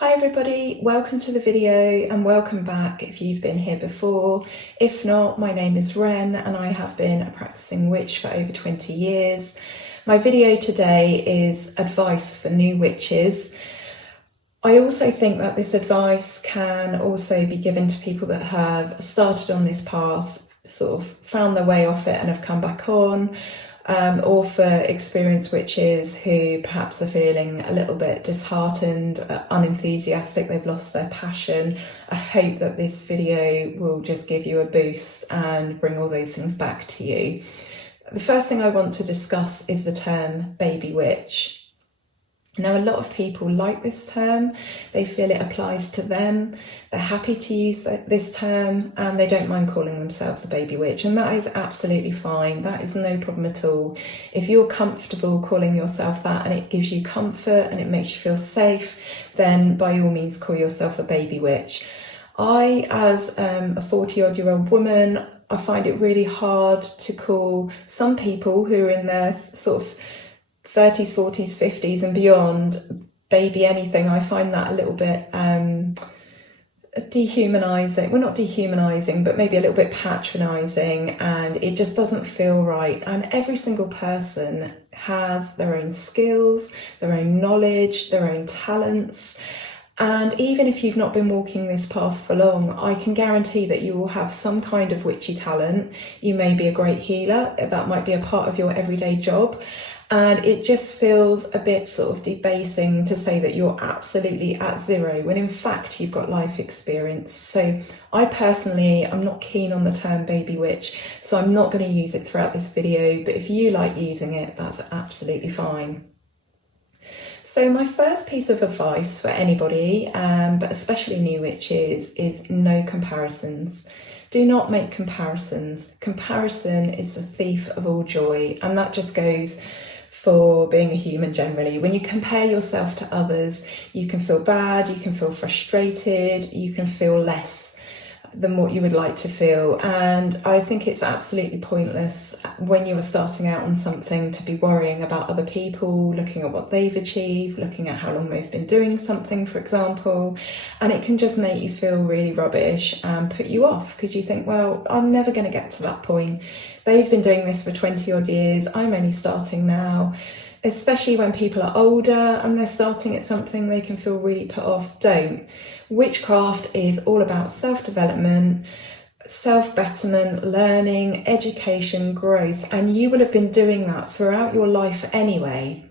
Hi everybody, welcome to the video and welcome back if you've been here before. If not, my name is Ren and I have been a practicing witch for over 20 years. My video today is advice for new witches. I also think that this advice can also be given to people that have started on this path, sort of found their way off it and have come back on. Or for experienced witches who perhaps are feeling a little bit disheartened, unenthusiastic, they've lost their passion. I hope that this video will just give you a boost and bring all those things back to you. The first thing I want to discuss is the term baby witch. Now, a lot of people like this term, they feel it applies to them, they're happy to use this term and they don't mind calling themselves a baby witch, and that is absolutely fine. That is no problem at all. If you're comfortable calling yourself that and it gives you comfort and it makes you feel safe, then by all means call yourself a baby witch. I, as a 40-odd-year-old woman, I find it really hard to call some people who are in their sort of 30s, 40s, 50s and beyond baby anything. I find that a little bit dehumanizing. Well, not dehumanizing, but maybe a little bit patronizing, and it just doesn't feel right. And every single person has their own skills, their own knowledge, their own talents. And even if you've not been walking this path for long, I can guarantee that you will have some kind of witchy talent. You may be a great healer. That might be a part of your everyday job. And it just feels a bit sort of debasing to say that you're absolutely at zero, when in fact you've got life experience. So I personally, I'm not keen on the term baby witch, so I'm not going to use it throughout this video. But if you like using it, that's absolutely fine. So my first piece of advice for anybody, but especially new witches, is no comparisons. Do not make comparisons. Comparison is the thief of all joy, and that just goes for being a human generally. When you compare yourself to others, you can feel bad, you can feel frustrated, you can feel less than what you would like to feel. And I think it's absolutely pointless when you are starting out on something to be worrying about other people, looking at what they've achieved, looking at how long they've been doing something, for example, and it can just make you feel really rubbish and put you off because you think, well, I'm never going to get to that point. They've been doing this for 20 odd years, I'm only starting now. Especially when people are older and they're starting at something, they can feel really put off. Don't. Witchcraft is all about self-development, self-betterment, learning, education, growth, and you will have been doing that throughout your life anyway.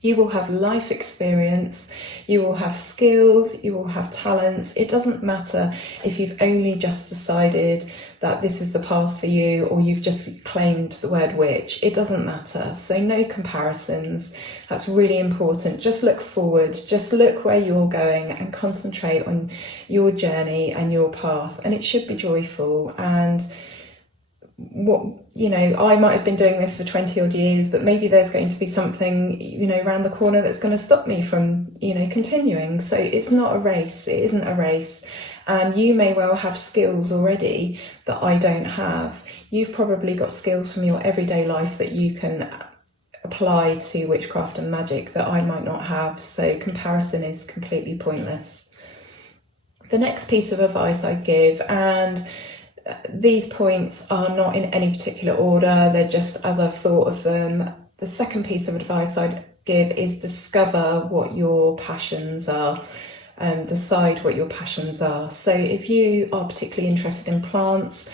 You will have life experience, you will have skills, you will have talents. It doesn't matter if you've only just decided that this is the path for you or you've just claimed the word witch. It doesn't matter. So no comparisons. That's really important. Just look forward, just look where you're going and concentrate on your journey and your path. And it should be joyful. And I might have been doing this for 20 odd years, but maybe there's going to be something, around the corner that's going to stop me from, continuing. So it's not a race. It isn't a race. And you may well have skills already that I don't have. You've probably got skills from your everyday life that you can apply to witchcraft and magic that I might not have. So comparison is completely pointless. The next piece of advice I give, and these points are not in any particular order, they're just as I've thought of them. The second piece of advice I'd give is discover what your passions are. Decide what your passions are. So if you are particularly interested in plants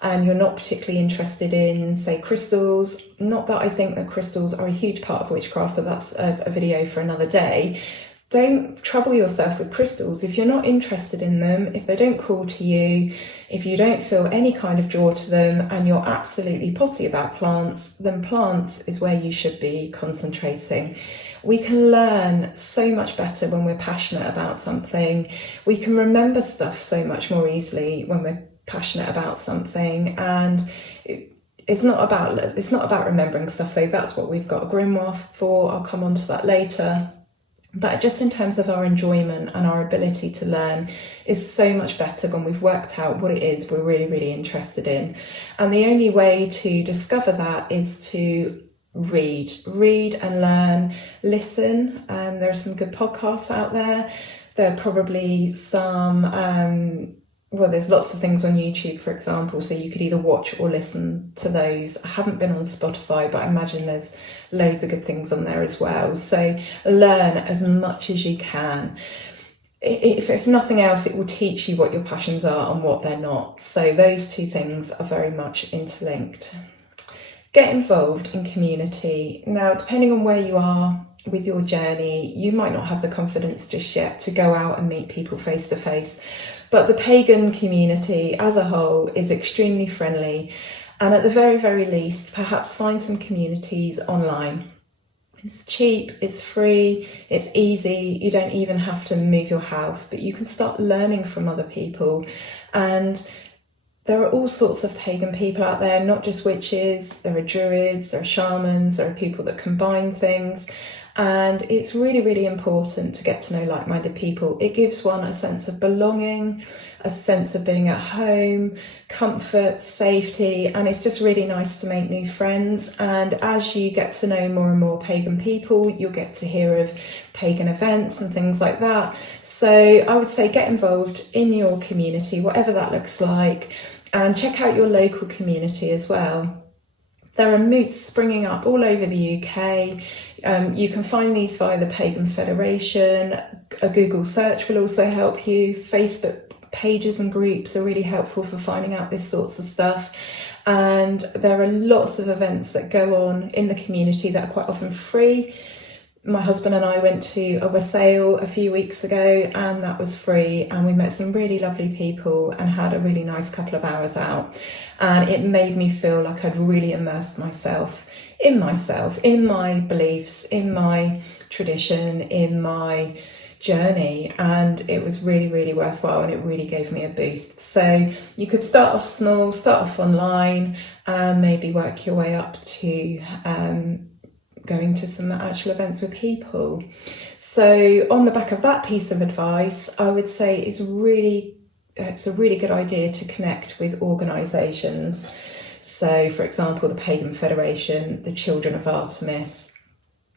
and you're not particularly interested in, say, crystals, not that I think that crystals are a huge part of witchcraft, but that's a video for another day. Don't trouble yourself with crystals. If you're not interested in them, if they don't call to you, if you don't feel any kind of draw to them and you're absolutely potty about plants, then plants is where you should be concentrating. We can learn so much better when we're passionate about something. We can remember stuff so much more easily when we're passionate about something. And it's not about remembering stuff though. That's what we've got a grimoire for. I'll come on to that later. But just in terms of our enjoyment and our ability to learn is so much better when we've worked out what it is we're really, really interested in. And the only way to discover that is to read and learn, listen. There are some good podcasts out there. There are probably some, well, there's lots of things on YouTube, for example, so you could either watch or listen to those. I haven't been on Spotify, but I imagine there's loads of good things on there as well. So learn as much as you can. If nothing else, it will teach you what your passions are and what they're not. So those two things are very much interlinked. Get involved in community. Now, depending on where you are with your journey, you might not have the confidence just yet to go out and meet people face to face, but the pagan community as a whole is extremely friendly, and at the very, very least, perhaps find some communities online. It's cheap, it's free, it's easy, you don't even have to move your house, but you can start learning from other people. And there are all sorts of pagan people out there, not just witches. There are druids, there are shamans, there are people that combine things. And it's really, really important to get to know like-minded people. It gives one a sense of belonging, a sense of being at home, comfort, safety, and it's just really nice to make new friends. And as you get to know more and more pagan people, you'll get to hear of pagan events and things like that. So I would say get involved in your community, whatever that looks like, and check out your local community as well. There are moots springing up all over the UK. You can find these via the Pagan Federation. A Google search will also help you. Facebook pages and groups are really helpful for finding out this sorts of stuff. And there are lots of events that go on in the community that are quite often free. My husband and I went to a wassail a few weeks ago, and that was free, and we met some really lovely people and had a really nice couple of hours out, and it made me feel like I'd really immersed myself, in my beliefs, in my tradition, in my journey, and it was really, really worthwhile, and it really gave me a boost. So you could start off small, start off online, and maybe work your way up to going to some actual events with people. So on the back of that piece of advice, I would say it's a really good idea to connect with organisations. So for example, the Pagan Federation, the Children of Artemis,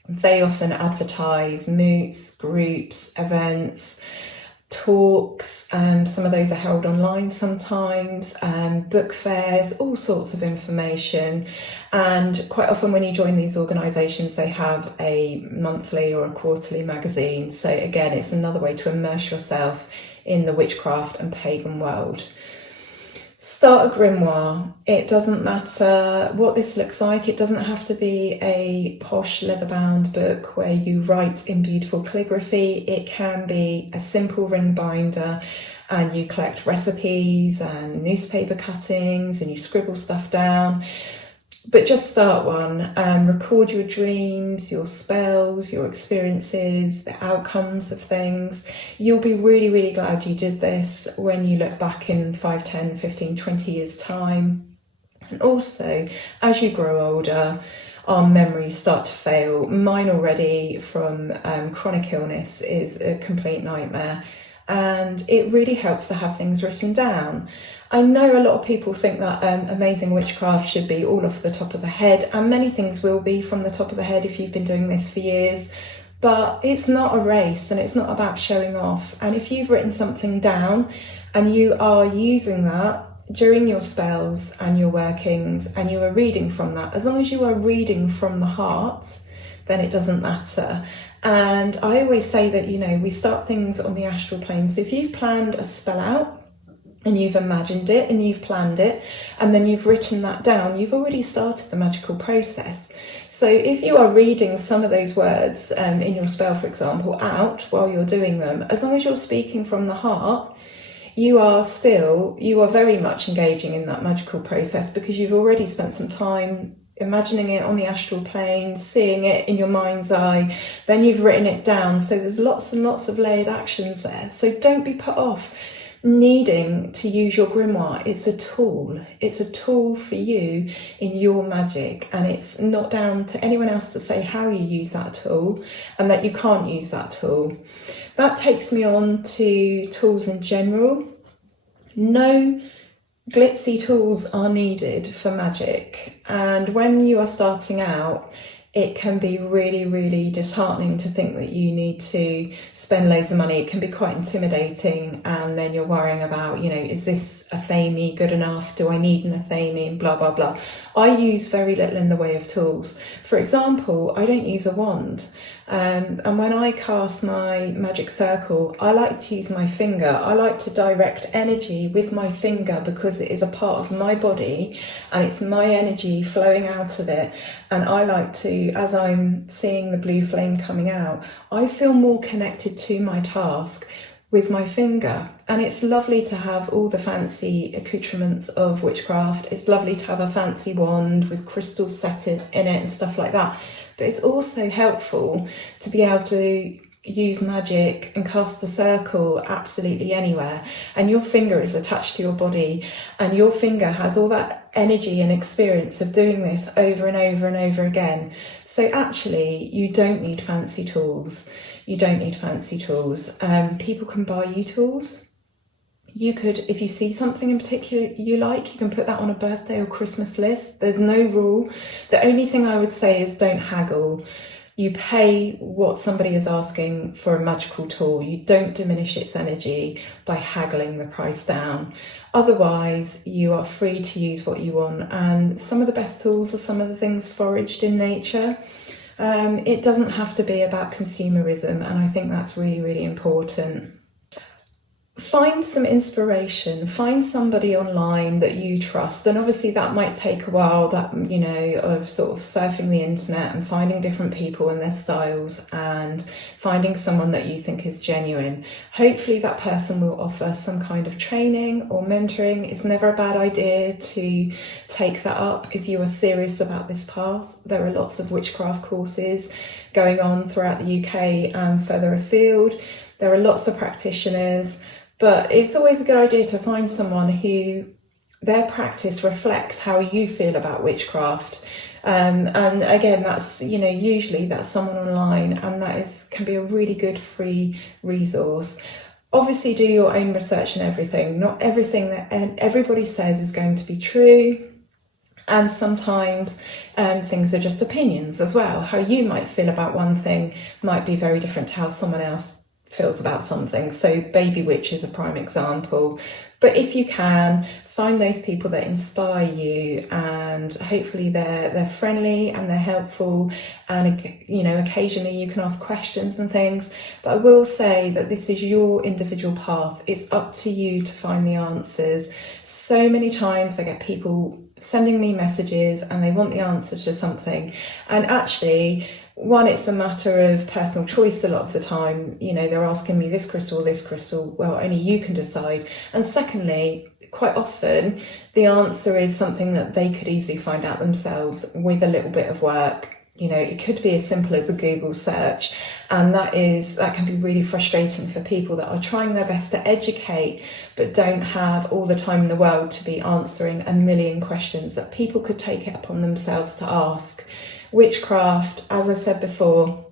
they often advertise moots, groups, events, talks. Some of those are held online sometimes, book fairs, all sorts of information. And quite often when you join these organisations, they have a monthly or a quarterly magazine. So again, it's another way to immerse yourself in the witchcraft and pagan world. Start a grimoire. It doesn't matter what this looks like. It doesn't have to be a posh leather-bound book where you write in beautiful calligraphy. It can be a simple ring binder, and you collect recipes and newspaper cuttings and you scribble stuff down. But just start one and record your dreams, your spells, your experiences, the outcomes of things. You'll be really, really glad you did this when you look back in 5, 10, 15, 20 years' time. And also, as you grow older, our memories start to fail. Mine already from chronic illness is a complete nightmare. And it really helps to have things written down. I know a lot of people think that amazing witchcraft should be all off the top of the head, and many things will be from the top of the head if you've been doing this for years, but it's not a race and it's not about showing off. And if you've written something down and you are using that during your spells and your workings and you are reading from that, as long as you are reading from the heart, then it doesn't matter. And I always say that, we start things on the astral plane. So if you've planned a spell out and you've imagined it and you've planned it and then you've written that down, you've already started the magical process. So if you are reading some of those words in your spell, for example, out while you're doing them, as long as you're speaking from the heart, you are very much engaging in that magical process, because you've already spent some time imagining it on the astral plane, seeing it in your mind's eye, then you've written it down. So there's lots and lots of layered actions there. So don't be put off needing to use your grimoire. It's a tool for you in your magic, and it's not down to anyone else to say how you use that tool and that you can't use that tool. That takes me on to tools in general. No glitzy tools are needed for magic, and when you are starting out, it can be really, really disheartening to think that you need to spend loads of money. It can be quite intimidating, and then you're worrying about, is this athame good enough? Do I need an athame? Blah, blah, blah. I use very little in the way of tools. For example, I don't use a wand. And when I cast my magic circle, I like to use my finger. I like to direct energy with my finger because it is a part of my body and it's my energy flowing out of it. And I like to, as I'm seeing the blue flame coming out, I feel more connected to my task with my finger. And it's lovely to have all the fancy accoutrements of witchcraft. It's lovely to have a fancy wand with crystals set in it and stuff like that. But it's also helpful to be able to use magic and cast a circle absolutely anywhere. And your finger is attached to your body, and your finger has all that energy and experience of doing this over and over and over again. So actually, you don't need fancy tools. You don't need fancy tools. People can buy you tools. You could, if you see something in particular you like, you can put that on a birthday or Christmas list. There's no rule. The only thing I would say is don't haggle. You pay what somebody is asking for a magical tool. You don't diminish its energy by haggling the price down. Otherwise, you are free to use what you want. And some of the best tools are some of the things foraged in nature. It doesn't have to be about consumerism, and I think that's really, really important. Find some inspiration, find somebody online that you trust, and obviously that might take a while, that of sort of surfing the internet and finding different people and their styles and finding someone that you think is genuine. Hopefully that person will offer some kind of training or mentoring. It's never a bad idea to take that up if you are serious about this path. There are lots of witchcraft courses going on throughout the UK and further afield. There are lots of practitioners. But it's always a good idea to find someone who their practice reflects how you feel about witchcraft. And again, that's, usually that's someone online, and that can be a really good free resource. Obviously do your own research and everything. Not everything that everybody says is going to be true. And sometimes things are just opinions as well. How you might feel about one thing might be very different to how someone else feels about something. So baby witch is a prime example. But if you can, find those people that inspire you, and hopefully they're friendly and they're helpful, and occasionally you can ask questions and things. But I will say that this is your individual path. It's up to you to find the answers. So many times I get people sending me messages and they want the answer to something, and actually, one, it's a matter of personal choice a lot of the time. They're asking me this crystal, well, only you can decide. And secondly, quite often the answer is something that they could easily find out themselves with a little bit of work. It could be as simple as a Google search, and that can be really frustrating for people that are trying their best to educate but don't have all the time in the world to be answering a million questions that people could take it upon themselves to ask. Witchcraft, as I said before,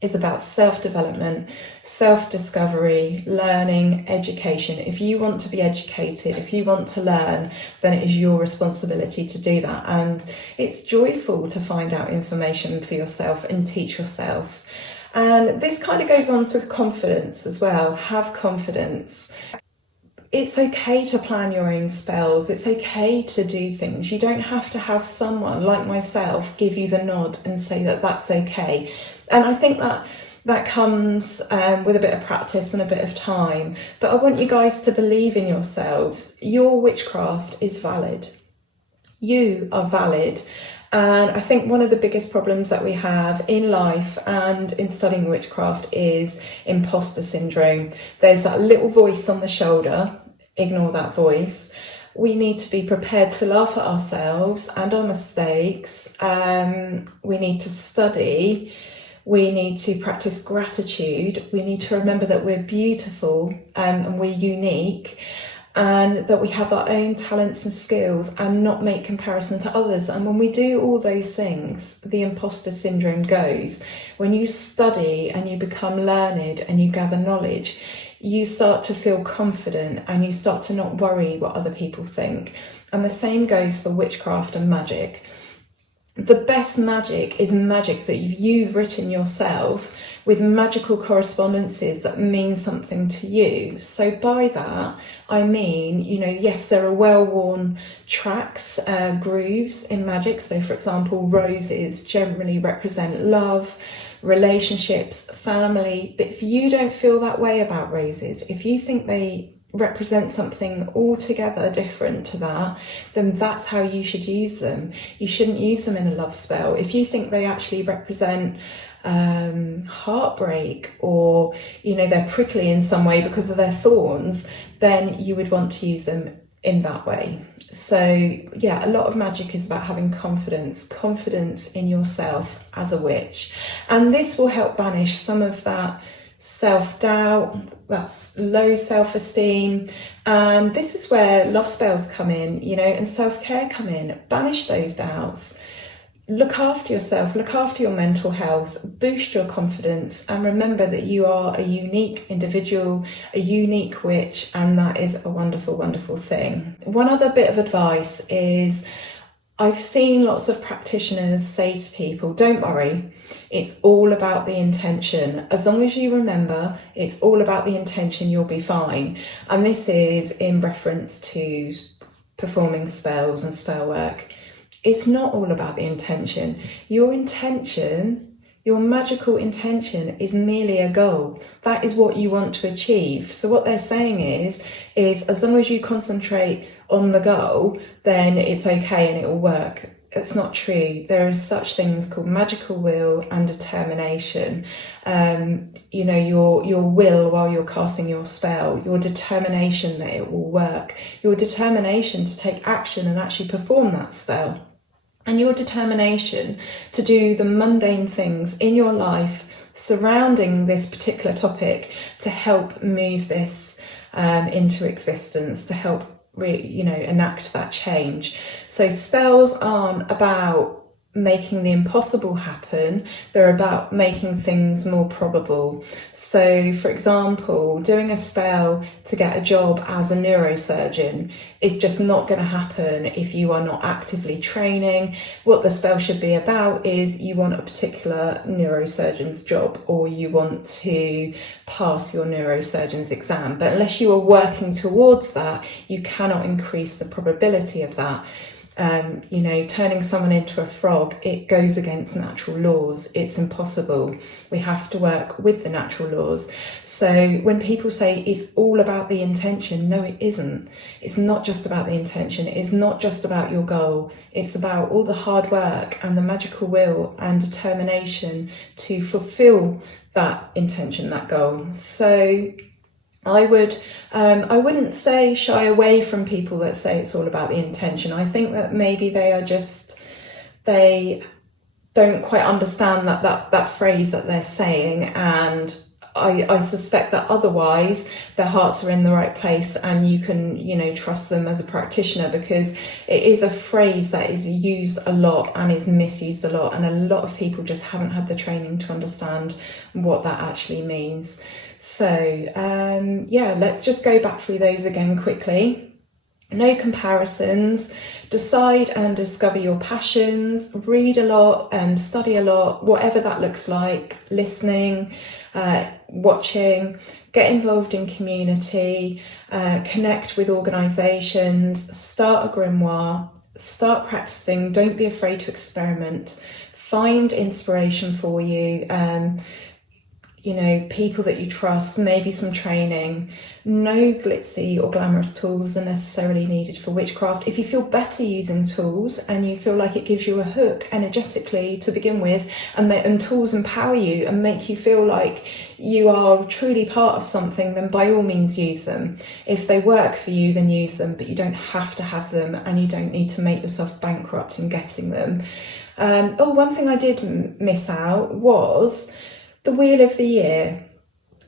is about self-development, self-discovery, learning, education. If you want to be educated, if you want to learn, then it is your responsibility to do that. And it's joyful to find out information for yourself and teach yourself. And this kind of goes on to confidence as well. Have confidence. It's okay to plan your own spells. It's okay to do things. You don't have to have someone like myself give you the nod and say that that's okay. And I think that comes with a bit of practice and a bit of time. But I want you guys to believe in yourselves. Your witchcraft is valid. You are valid. And I think one of the biggest problems that we have in life and in studying witchcraft is imposter syndrome. There's that little voice on the shoulder. Ignore that voice. We need to be prepared to laugh at ourselves and our mistakes. We need to study. We need to practice gratitude. We need to remember that we're beautiful and we're unique, and that we have our own talents and skills, and not make comparison to others. And when we do all those things, the imposter syndrome goes. When you study and you become learned and you gather knowledge, you start to feel confident and you start to not worry what other people think. And the same goes for witchcraft and magic. The best magic is magic that you've written yourself with magical correspondences that mean something to you. So by that, I mean, yes, there are well-worn tracks, grooves in magic. So for example, roses generally represent love, relationships, family. But if you don't feel that way about roses, if you think they represent something altogether different to that, then that's how you should use them. You shouldn't use them in a love spell. If you think they actually represent heartbreak, or they're prickly in some way because of their thorns, then you would want to use them in that way. So yeah, a lot of magic is about having confidence in yourself as a witch, and this will help banish some of that self-doubt, that's low self-esteem. And this is where love spells come in, and self-care come in. Banish those doubts, look after yourself, look after your mental health, boost your confidence, and remember that you are a unique individual, a unique witch, and that is a wonderful, wonderful thing. One other bit of advice is, I've seen lots of practitioners say to people, don't worry, it's all about the intention. As long as you remember it's all about the intention, you'll be fine. And this is in reference to performing spells and spell work. It's not all about the intention. Your intention, your magical intention, is merely a goal. That is what you want to achieve. So what they're saying is as long as you concentrate on the goal, then it's okay and it will work. It's not true. There are such things called magical will and determination. Your will while you're casting your spell, your determination that it will work, your determination to take action and actually perform that spell, and your determination to do the mundane things in your life surrounding this particular topic to help move this into existence, to help enact that change. So spells aren't about making the impossible happen, they're about making things more probable. So for example, doing a spell to get a job as a neurosurgeon is just not going to happen if you are not actively training. What the spell should be about is you want a particular neurosurgeon's job, or you want to pass your neurosurgeon's exam, but unless you are working towards that, you cannot increase the probability of that. Turning someone into a frog, it goes against natural laws. It's impossible. We have to work with the natural laws. So when people say it's all about the intention, no, it isn't. It's not just about the intention. It's not just about your goal. It's about all the hard work and the magical will and determination to fulfill that intention, that goal. So I wouldn't say shy away from people that say it's all about the intention. I think that maybe they don't quite understand that phrase that they're saying, and I suspect that otherwise their hearts are in the right place, and you can trust them as a practitioner, because it is a phrase that is used a lot and is misused a lot, and a lot of people just haven't had the training to understand what that actually means. So let's just go back through those again quickly. No comparisons, decide and discover your passions, read a lot and study a lot, whatever that looks like, listening, watching, get involved in community, connect with organisations, start a grimoire, start practicing, don't be afraid to experiment, find inspiration for you, people that you trust, maybe some training. No glitzy or glamorous tools are necessarily needed for witchcraft. If you feel better using tools and you feel like it gives you a hook energetically to begin with, and tools empower you and make you feel like you are truly part of something, then by all means use them. If they work for you, then use them, but you don't have to have them, and you don't need to make yourself bankrupt in getting them. One thing I did miss out was the Wheel of the Year.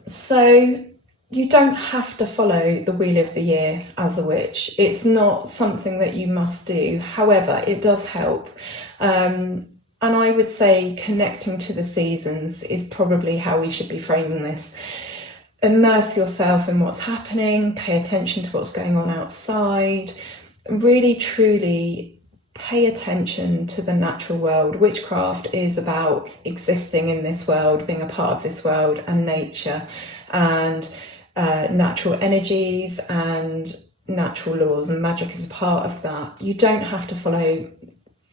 So you don't have to follow the Wheel of the Year as a witch. It's not something that you must do. However, it does help. And I would say connecting to the seasons is probably how we should be framing this. Immerse yourself in what's happening, pay attention to what's going on outside, really truly pay attention to the natural world. Witchcraft is about existing in this world, being a part of this world, and nature and natural energies and natural laws, and magic is a part of that. You don't have to follow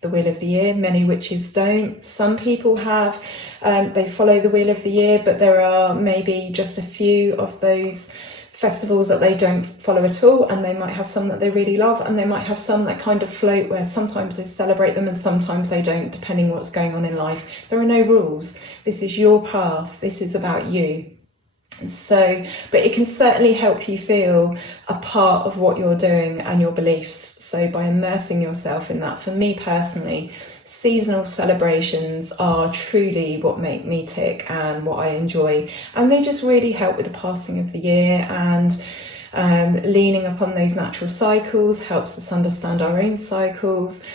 the wheel of the year. Many witches don't. Some people have, they follow the wheel of the year, but there are maybe just a few of those festivals that they don't follow at all, and they might have some that they really love, and they might have some that kind of float, where sometimes they celebrate them and sometimes they don't, depending what's going on in life. There are no rules. This is your path. This is about you. So, but it can certainly help you feel a part of what you're doing and your beliefs. So by immersing yourself in that, for me personally, seasonal celebrations are truly what make me tick and what I enjoy. And they just really help with the passing of the year, and leaning upon those natural cycles helps us understand our own cycles.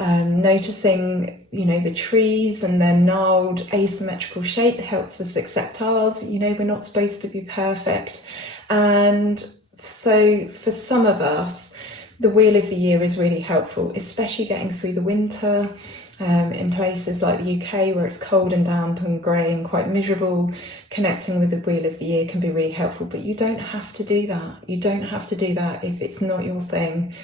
Noticing, the trees and their gnarled asymmetrical shape helps us accept ours. We're not supposed to be perfect. And so for some of us, the wheel of the year is really helpful, especially getting through the winter. In places like the UK where it's cold and damp and grey and quite miserable, connecting with the wheel of the year can be really helpful. But you don't have to do that. You don't have to do that if it's not your thing.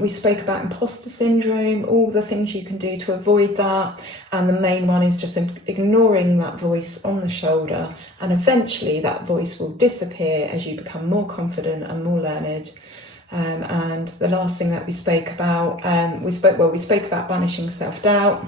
We spoke about imposter syndrome, all the things you can do to avoid that, and the main one is just ignoring that voice on the shoulder, and eventually that voice will disappear as you become more confident and more learned. And the last thing that we spoke about, we spoke about banishing self-doubt,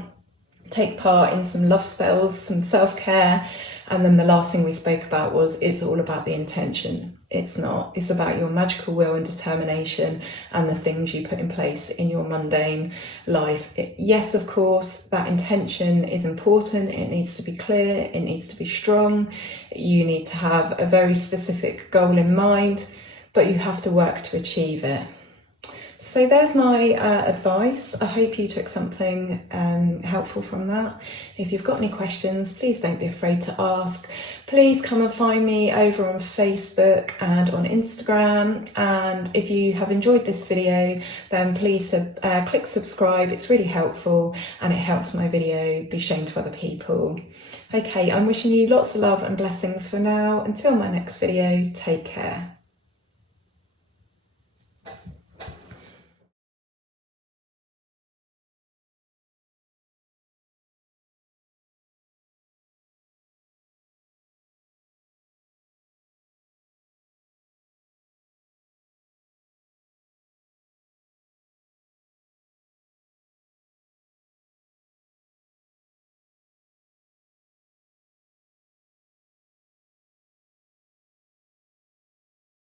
take part in some love spells, some self-care, and then the last thing we spoke about was it's all about the intention. It's not. It's about your magical will and determination and the things you put in place in your mundane life. Yes, of course, that intention is important. It needs to be clear. It needs to be strong. You need to have a very specific goal in mind, but you have to work to achieve it. So there's my advice. I hope you took something helpful from that. If you've got any questions, please don't be afraid to ask. Please come and find me over on Facebook and on Instagram. And if you have enjoyed this video, then please click subscribe. It's really helpful and it helps my video be shown to other people. Okay, I'm wishing you lots of love and blessings for now. Until my next video, take care.